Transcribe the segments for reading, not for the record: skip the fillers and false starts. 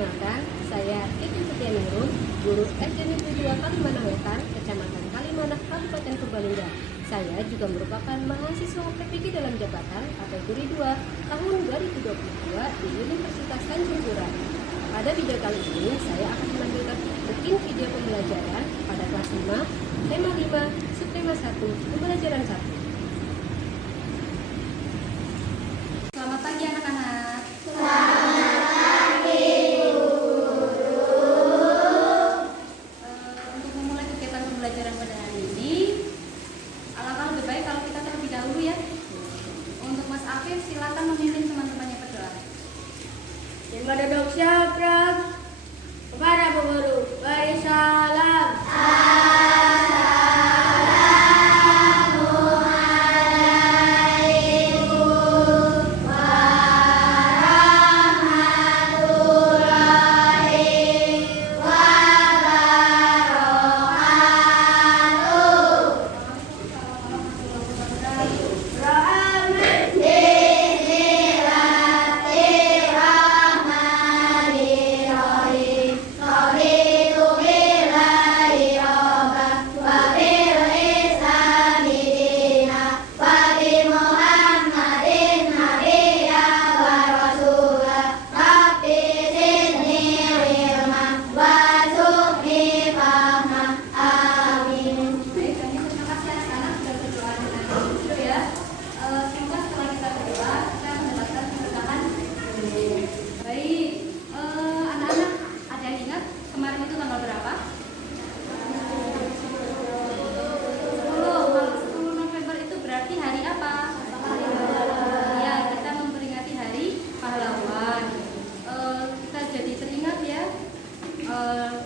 Perkenalkan, saya Titi Setianingrum, guru SD Negeri 2 Kalimantan Wetan, Kecamatan Kalimantan, Kabupaten Purbalingga. Saya juga merupakan mahasiswa PPG dalam jabatan kategori 2 tahun 2022 di Universitas Tanjung Pura. Pada video kali ini, saya akan menampilkan bikin video pembelajaran pada kelas 5, tema 5, subtema 1, pembelajaran 1. Selamat pagi anak-anak. Untuk memulai kegiatan pembelajaran pada hari ini, alangkah lebih baik kalau kita terlebih dahulu ya. Untuk Mas Afif, silakan memimpin teman-temannya berdoa. Yang berduduk syakram kepada Bu Guru. Beri salam.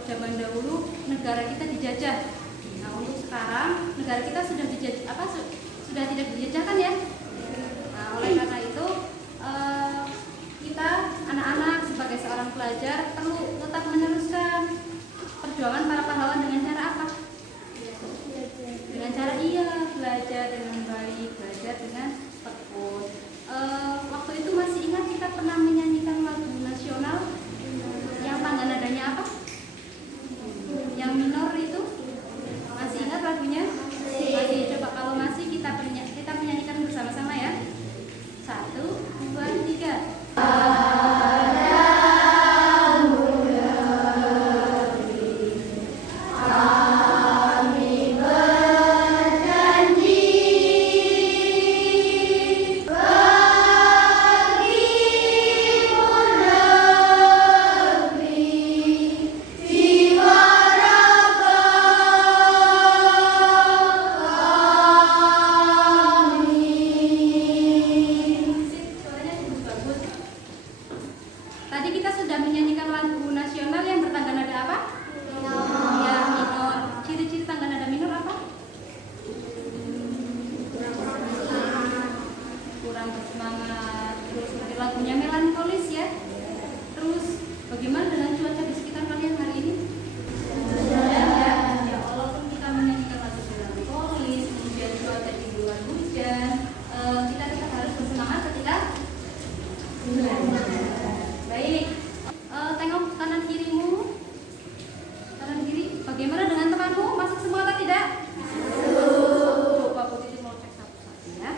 Zaman dahulu negara kita dijajah. Nah, untuk sekarang negara kita sudah sudah tidak dijajahkan ya. Nah, oleh karena itu kita anak-anak sebagai seorang pelajar perlu tetap meneruskan perjuangan para pahlawan dengan cara apa? Dengan cara belajar dengan baik, belajar dengan tekun. Waktu itu masih ingat kita pernah menyanyikan lagu nasional yang tangga nadanya apa? Yang minor itu masih ingat lagunya? Masih. Coba kalau masih kita menyanyikan bersama-sama ya. 1, 2, 3. Tadi kita sudah menyanyikan lagu nasional yang bertangga nada apa? Minor. Ya, minor. Ciri-ciri tangga nada minor apa? Kurang bersemangat. Terus seperti lagunya melankolis ya. Terus bagaimana dengan cuaca di sekitar kalian hari ini? Ya, walaupun kita menyanyikan lagu melankolis, kemudian cuaca di luar hujan, kita tetap harus bersemangat ketika baik, tengok kanan kirimu. Kanan kiri, bagaimana dengan temanmu? Masuk semua atau tidak? Coba Bu Titi mau cek satu-satu ya.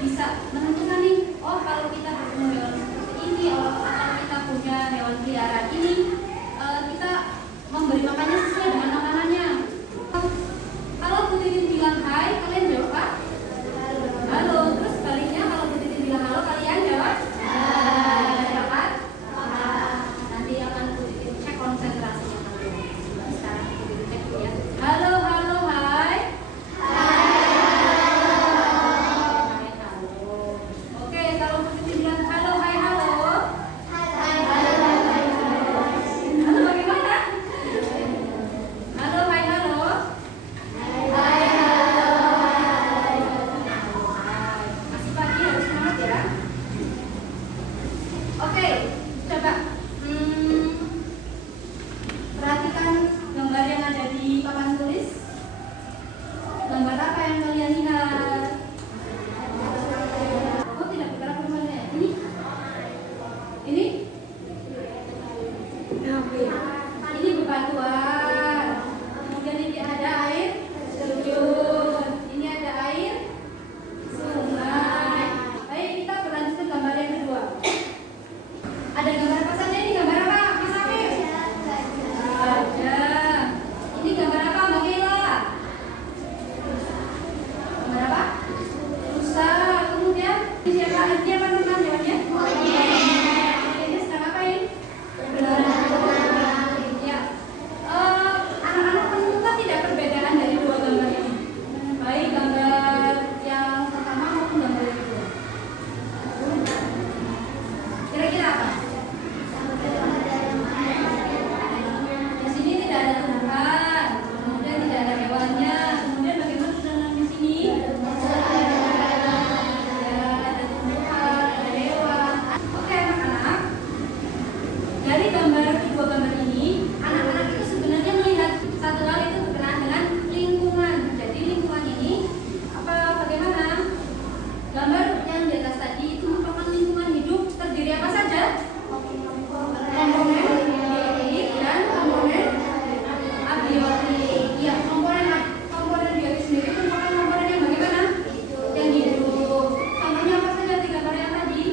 bisa menentukan nih, oh kalau kita punya hewan seperti ini, atau kita punya hewan peliharaan ini, kita memberi makannya sesuai dengan makanannya. Kalau Bu Titin bilang hai, kalian jawab apa? Halo. Terus sebaliknya kalau Bu Titin bilang halo, kalian jawab? Jawab? Nanti akan Bu Titin cek konsentrasinya kalian. Sekarang Bu Titin cek dulu ya. Halo, halo, hai. Hai, halo. Oke, kalau Bu Titin bilang halo, hai, halo. Halo bagaimana? Halo, hai, halo. Masih pagi, harus semangat ya. Oke, coba perhatikan gambar yang ada di papan tulis. Gambar apa yang kalian lihat? Oh, tidak bergerak kemana? Ini? Ini bebatuan. Kemudian ini ada air terjun. Ini ada air sungai. Baik, kita berlanjut ke gambar yang kedua. Ada gambar apa saja ini? Gambar apa, Mas Afif? Ada. Ini gambar apa, Mbak Kayla? Gambar apa? Rusa. Kemudian ini siapa? Ini apa teman jawabannya? Ini sedang ngapain? Ya. Anak-anak menemukan tidak perbedaan dari dua gambar ini? Baik gambar yang pertama maupun gambar yang kedua. Kira-kira apa? Di sini tidak ada tumbuhan, kemudian tidak ada hewannya. Kemudian bagaimana dengan di sini? Ya, ada tumbuhan, ada hewan. Oke anak-anak, dari dua gambar ini, anak-anak itu sebenarnya melihat satu hal itu berkenaan dengan lingkungan. Jadi lingkungan ini bagaimana? Gambar yang di atas tadi itu merupakan lingkungan hidup, terdiri apa saja? Komponen biotik dan komponen abiotik. Ya, komponen biotik sendiri itu merupakan komponen yang bagaimana? Yang hidup. Contohnya apa saja di gambar yang tadi?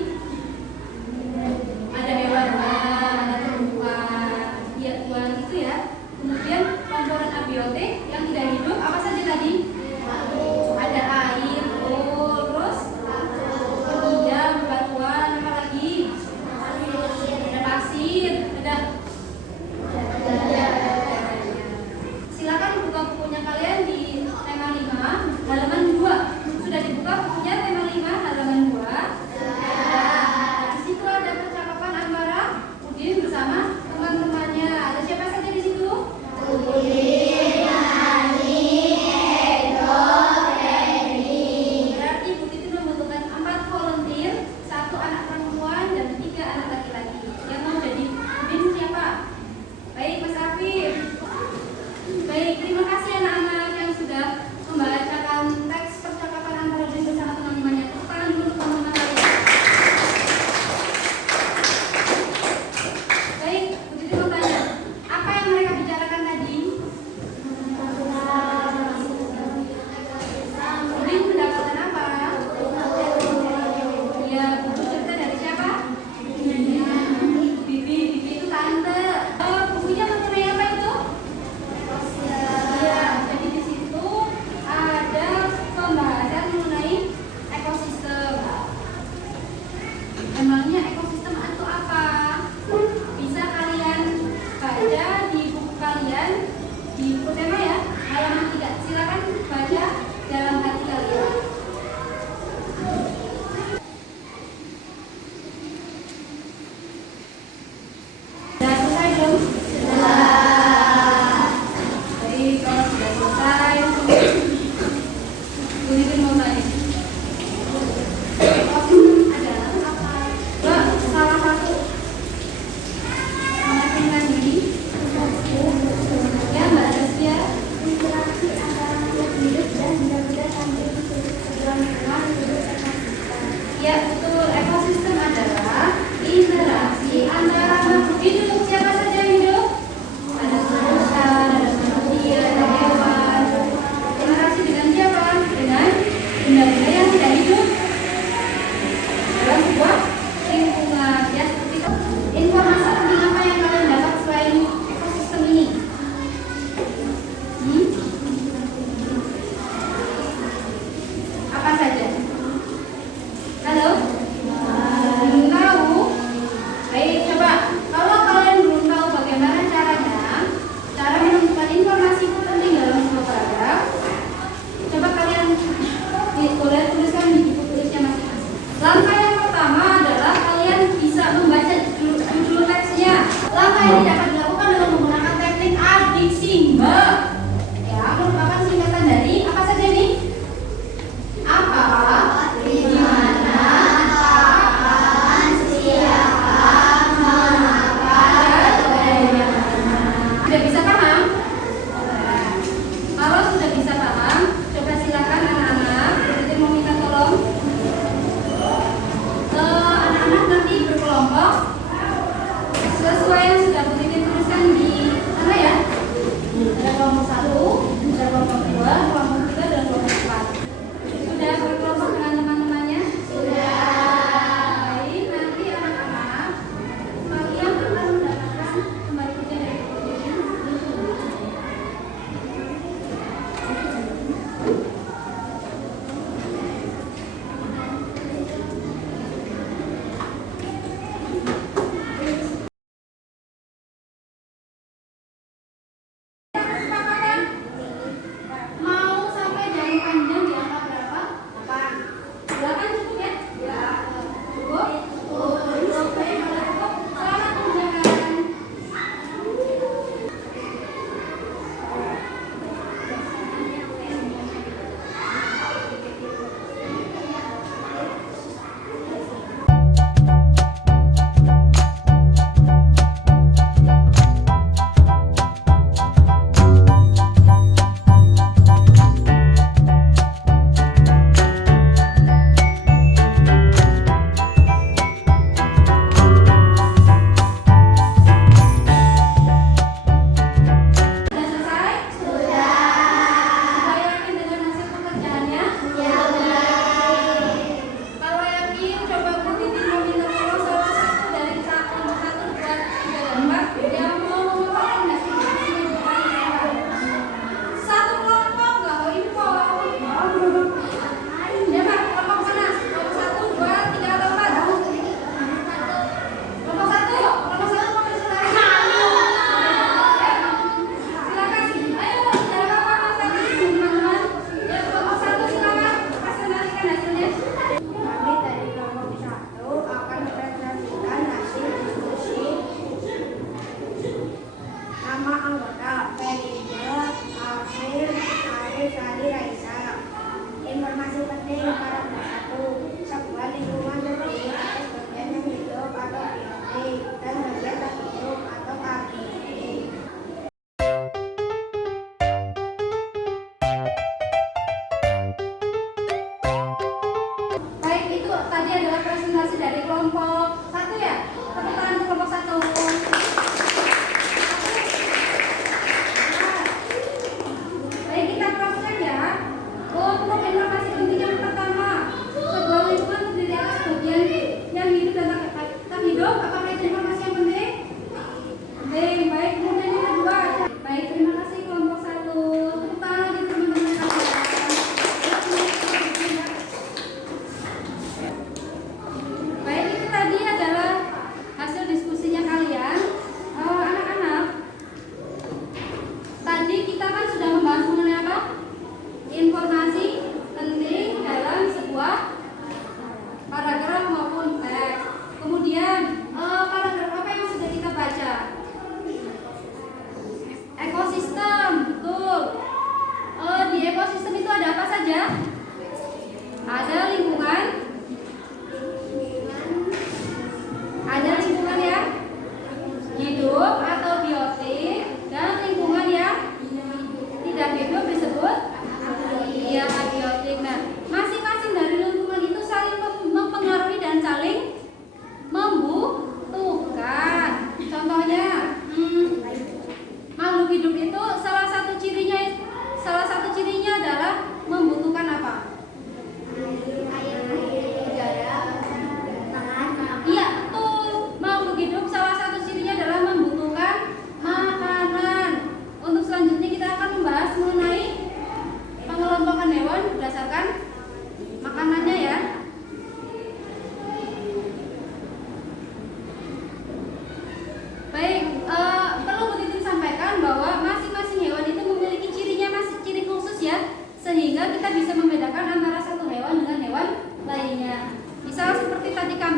Ada hewan, ada tumbuhan, ya tumbuhan itu ya. Kemudian komponen abiotik yang tidak hidup apa saja tadi? Ada air, terus ya batuan, apa lagi? Ada pasir, ada. Silakan buka bukunya kalian di tema 5 halaman 2. Sudah dibuka bukunya tema 5 halaman 2? Di situ ada percakapan antara Udin bersama teman-temannya. Ada siapa saja di situ? Berarti Bu Titin membutuhkan 4 volunteer, 1 anak perempuan dan 3 anak laki-laki. Yang mau jadi Udin siapa? Baik, Mas Afif. Baik, terima kasih anak-anak yang sudah membacakan teks percakapan antara Udin bersama teman-temannya. Tepuk tangan dulu teman-teman kalian. Baik, Bu Titin mau tanya, apa yang mereka bicarakan tadi? Udin mendapatkan apa? Ya, buku cerita dari siapa? Bibi itu tante. Oh, bukunya mengenai apa itu? Ya, jadi di situ ada pembahasan mengenai ekosistem. Emangnya ekosistem itu apa? Bisa kalian baca di buku kalian, di buku tema ya, halaman 3. Silakan baca dalam hati kalian. Sudah selesai belum? Jadi kalau sudah selesai, Bu Titin mau tanya. Ekosistem adalah apa? Salah satu mengaitkan diri. Ya, Mbak Zasya. Interaksi antara makhluk hidup dan benda-benda sambil dalam lingkungan hidup ekosistem. Ya, betul. Ekosistem adalah interaksi antara makhluk hidup. Siapa saja yang hidup? Ada manusia, ada manusia, ada hewan. Interaksi dengan siapa? Dengan benda-benda yang tidak hidup.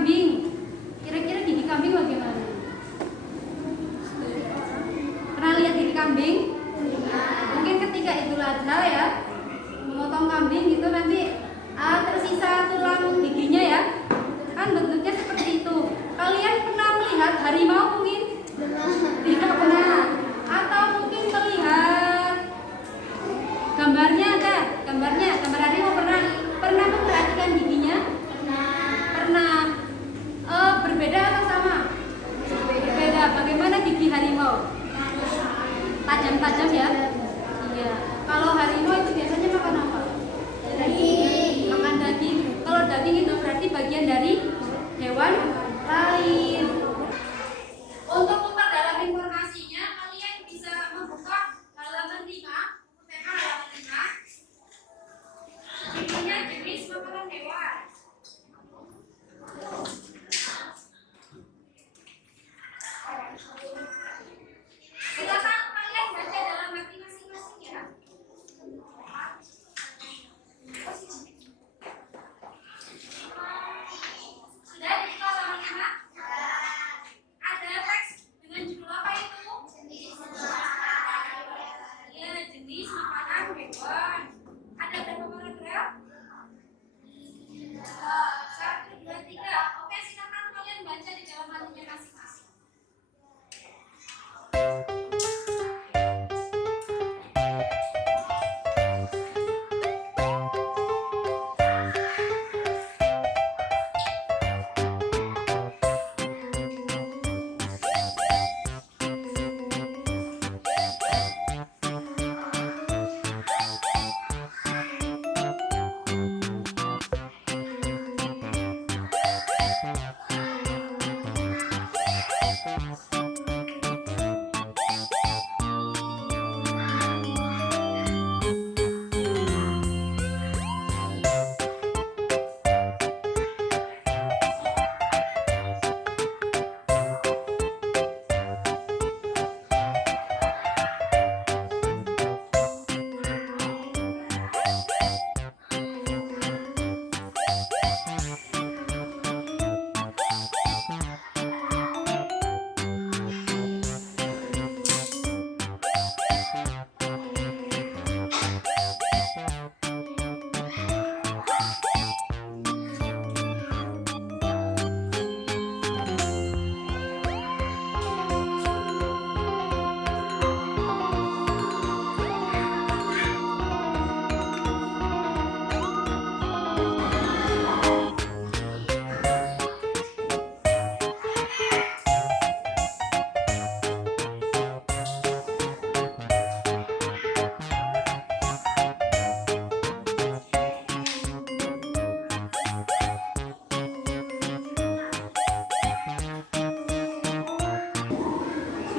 kambing. Kira-kira gigi kambing bagaimana? Pernah lihat gigi kambing? Mungkin ketika Idul Adha ya, memotong kambing gitu nanti tersisa tulang giginya ya. Kan bentuknya seperti itu. Kalian pernah melihat harimau mungkin? Tidak pernah. Atau mungkin melihat gambarnya ada? Gambar harimau pernah? Pernah memperhatikan giginya? Pernah. Berbeda atau sama? Berbeda. Bagaimana gigi harimau? Tajam-tajam ya? Iya. Kalau harimau itu biasanya makan apa? Daging. Makan daging. Kalau daging itu berarti bagian dari hewan lain. Untuk memperdalam informasinya, kalian bisa membuka halaman 5, tema halaman 5. Intinya jenis makanan hewan. Silakan kalian baca dalam hati masing-masing ya. Sudah dibuka halaman 5? Ada teks dengan judul apa itu? Ya, jenis makanan hewan. Ada berapa paragraf? 1, 2, 3. Oke, silakan kalian baca di dalam hatinya masing-masing.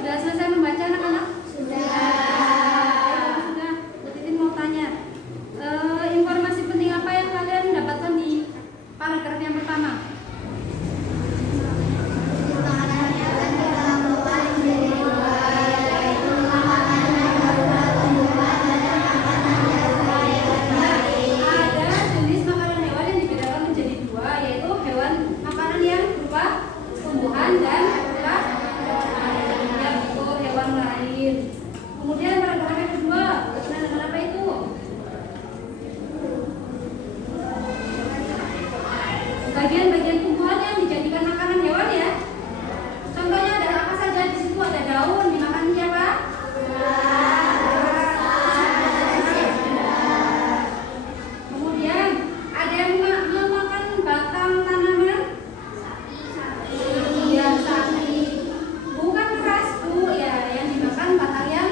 Sudah selesai membaca anak-anak? Sudah. Bu Titin mau tanya, informasi penting apa yang kalian dapatkan di paragraf yang pertama? Ada jenis makanan hewan yang dibedakan menjadi 2, yaitu hewan makanan yang berupa tumbuhan dan hewan lain. Kemudian paragraf yang kedua, berkenaan dengan apa itu? Bagian-bagian tumbuhan yang dijadikan makanan hewan ya. Contohnya ada apa saja di situ? Ada daun, dimakan siapa? Kemudian ada yang memakan batang tanaman? Iya, sapi. Bukan keras Bu, ya yang dimakan batang yang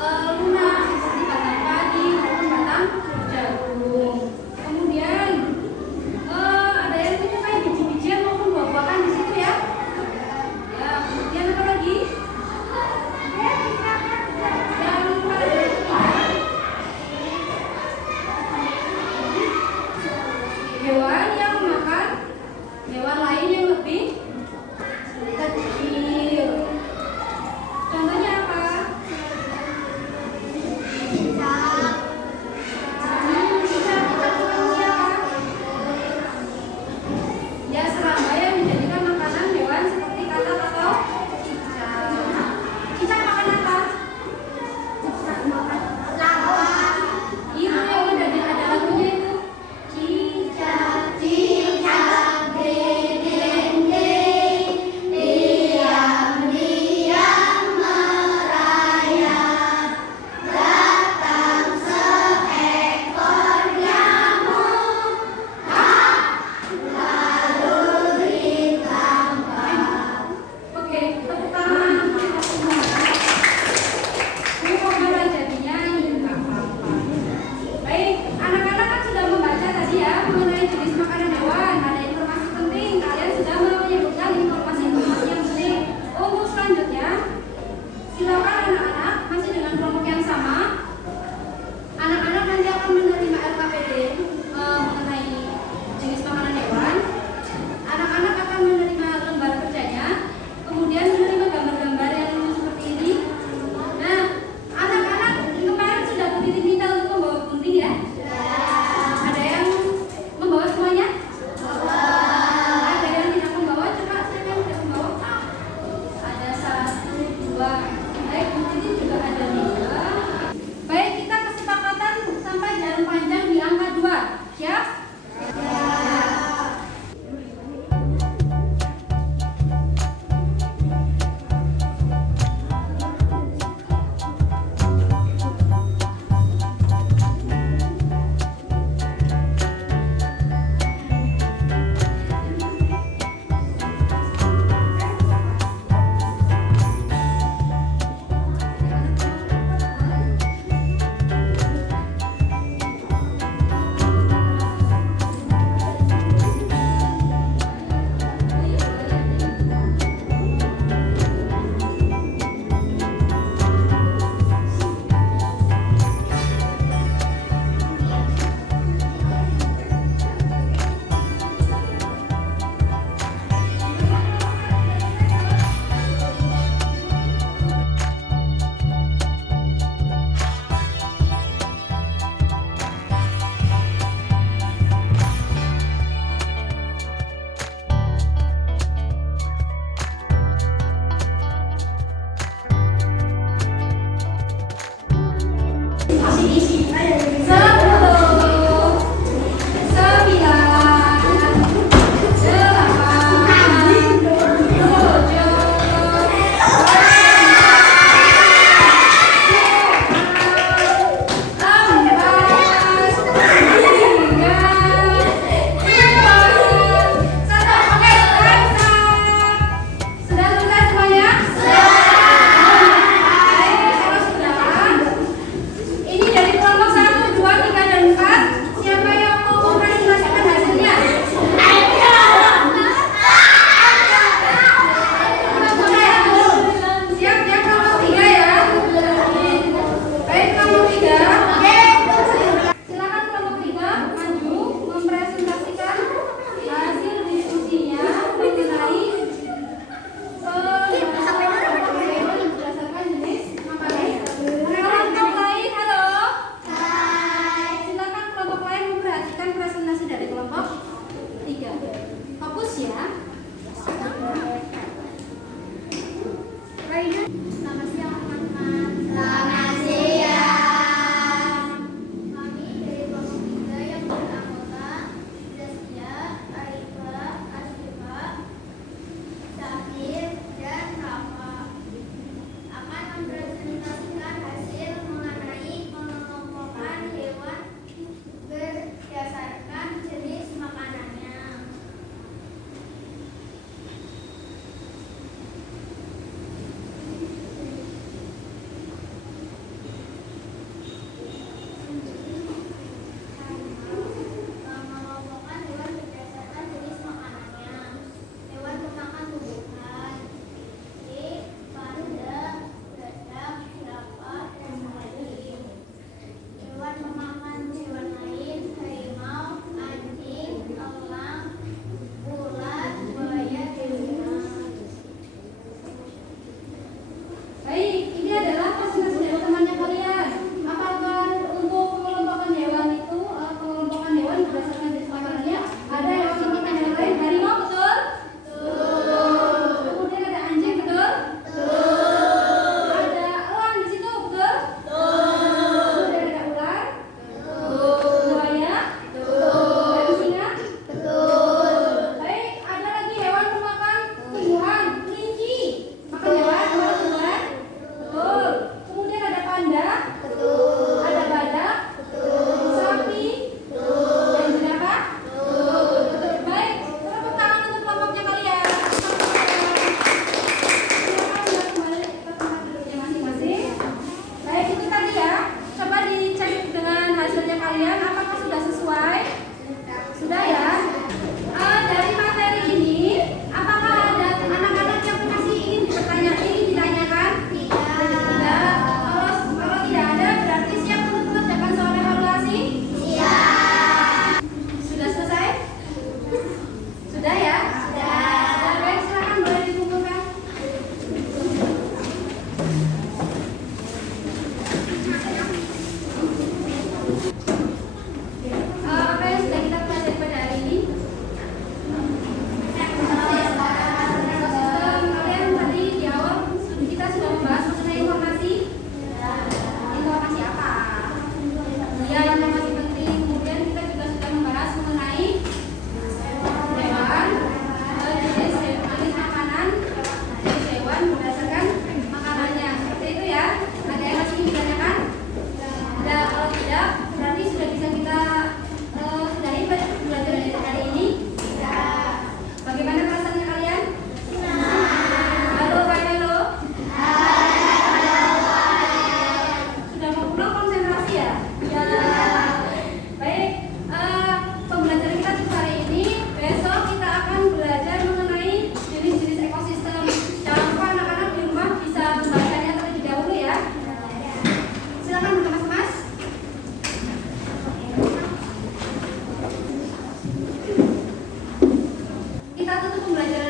lunak seperti batang padi maupun batang jagung. Kemudian ada yang menyukai biji-bijian maupun buah-buahan di situ ya. Ya, kemudian apa lagi? Yang paling hewan yang makan hewan lain yang lebih kecil. Contohnya apa? Cicak itu manusia apa? Ya, serangga yang pembelajaran